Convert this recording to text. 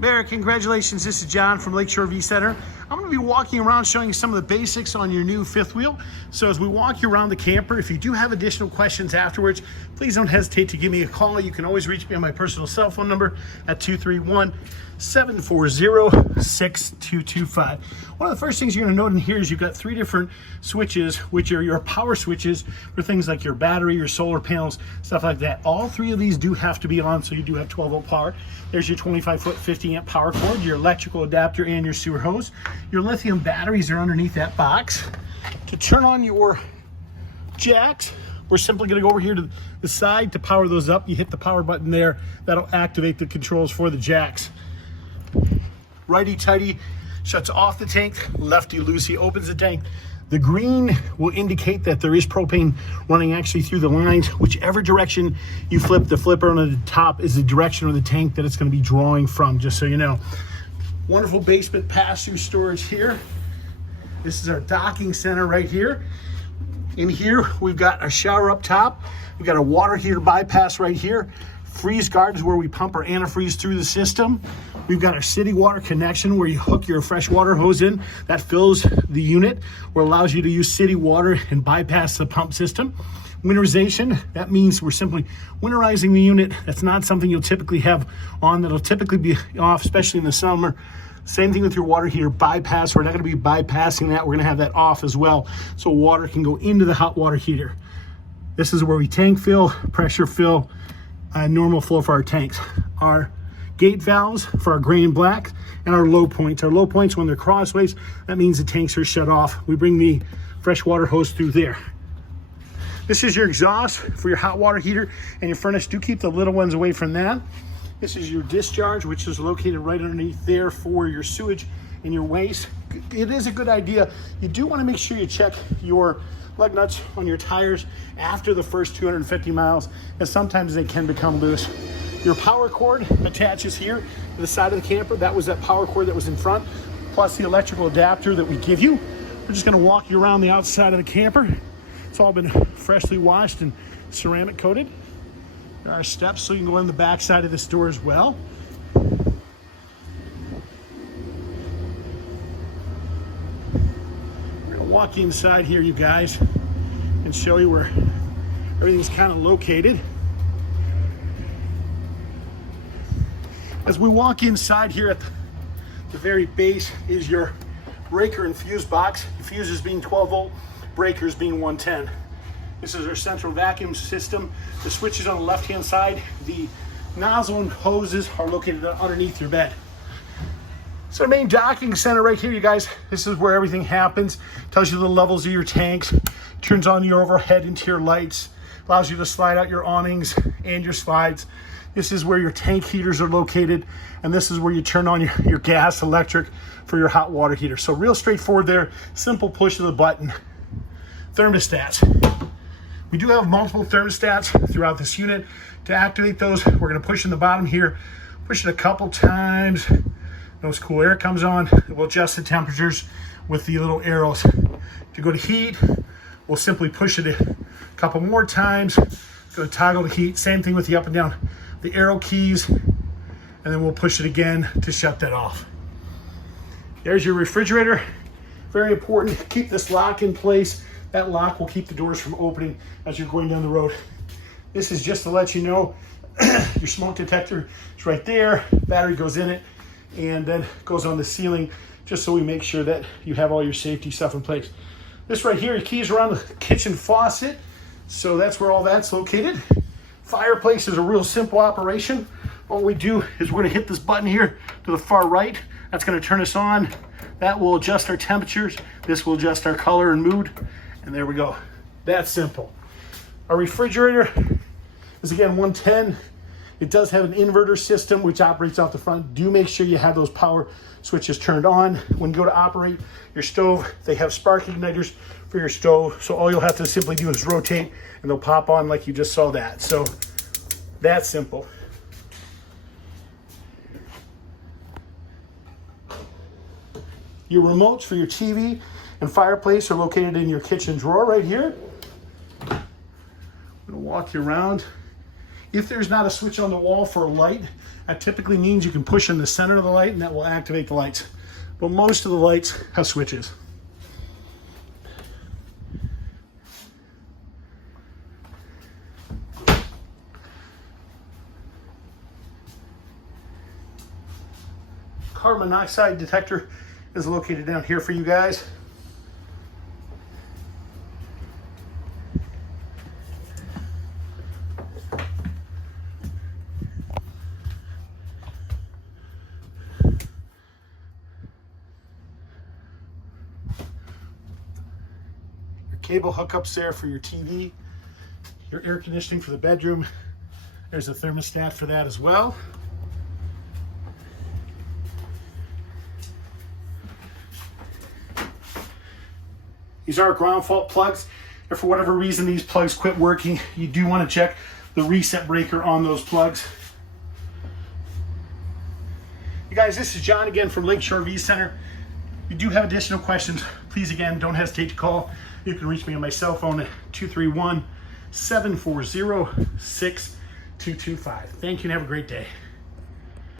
Mayor, congratulations. This is John from Lakeshore V Center. I'm going to be walking around showing you some of the basics on your new fifth wheel. So as we walk you around the camper, if you do have additional questions afterwards, please don't hesitate to give me a call. You can always reach me on my personal cell phone number at 231-740-6225. One of the first things you're going to note in here is you've got three different switches, which are your power switches for things like your battery, your solar panels, stuff like that. All three of these do have to be on, so you do have 12 volt power. There's your 25-foot, 50-amp power cord, your electrical adapter, and your sewer hose. Your lithium batteries are underneath that box. To turn on your jacks, we're simply going to go over here to the side to power those up. You hit the power button there. That'll activate the controls for the jacks. Righty-tighty shuts off the tank. Lefty-loosey opens the tank. The green will indicate that there is propane running actually through the lines. Whichever direction you flip the flipper on the top is the direction of the tank that it's going to be drawing from, just so you know. Wonderful basement pass-through storage here. This is our docking center right here. In here, we've got a shower up top. We've got a water heater bypass right here. Freeze guard is where we pump our antifreeze through the system. We've got our city water connection where you hook your fresh water hose in. That fills the unit, or allows you to use city water and bypass the pump system. Winterization, that means we're simply winterizing the unit. That's not something you'll typically have on. That'll typically be off, especially in the summer. Same thing with your water heater bypass. We're not going to be bypassing that. We're going to have that off as well, so water can go into the hot water heater. This is where we tank fill, pressure fill, normal flow for our tanks. Our gate valves for our gray and black, and our low points. Our low points, when they're crossways, that means the tanks are shut off. We bring the fresh water hose through there. This is your exhaust for your hot water heater and your furnace. Do keep the little ones away from that. This is your discharge, which is located right underneath there for your sewage and your waste. It is a good idea. You do want to make sure you check your lug nuts on your tires after the first 250 miles, as sometimes they can become loose. Your power cord attaches here to the side of the camper. That was that power cord that was in front, plus the electrical adapter that we give you. We're just going to walk you around the outside of the camper. It's all been freshly washed and ceramic coated. There are steps so you can go on the back side of this door as well. We're going to walk inside here, you guys, and show you where everything's kind of located. As we walk inside here, at the very base is your breaker and fuse box. The fuses being 12 volt, breakers being 110. This is our central vacuum system. The switches on the left-hand side, the nozzle and hoses are located underneath your bed. So the main docking center right here, you guys, this is where everything happens. Tells you the levels of your tanks, turns on your overhead interior lights, allows you to slide out your awnings and your slides. This is where your tank heaters are located, and this is where you turn on your gas, electric for your hot water heater. So real straightforward there, simple push of the button. Thermostats. We do have multiple thermostats throughout this unit. To activate those, we're going to push in the bottom here, push it a couple times. Notice cool air comes on. We'll adjust the temperatures with the little arrows. To go to heat, we'll simply push it a couple more times. Go to toggle to heat. Same thing with the up and down, the arrow keys, and then we'll push it again to shut that off. There's your refrigerator. Very important. Keep this lock in place. That lock will keep the doors from opening as you're going down the road. This is just to let you know your smoke detector is right there. Battery goes in it and then goes on the ceiling, just so we make sure that you have all your safety stuff in place. This right here, your keys around the kitchen faucet. So that's where all that's located. Fireplace is a real simple operation. All we do is we're going to hit this button here to the far right. That's going to turn us on. That will adjust our temperatures. This will adjust our color and mood. And there we go. That's simple. Our refrigerator is again 110. It does have an inverter system which operates out the front. Do make sure you have those power switches turned on. When you go to operate your stove, they have spark igniters for your stove. So all you'll have to simply do is rotate and they'll pop on like you just saw that. So that's simple. Your remotes for your TV and fireplace are located in your kitchen drawer right here. I'm gonna walk you around. If there's not a switch on the wall for a light, that typically means you can push in the center of the light and that will activate the lights. But most of the lights have switches. Carbon monoxide detector is located down here for you guys. Your cable hookups there for your TV, your air conditioning for the bedroom. There's a thermostat for that as well. These are ground fault plugs. If for whatever reason these plugs quit working, you do want to check the reset breaker on those plugs. You guys, this is John again from Lakeshore V Center. If you do have additional questions, please again, don't hesitate to call. You can reach me on my cell phone at 231-740-6225. Thank you and have a great day.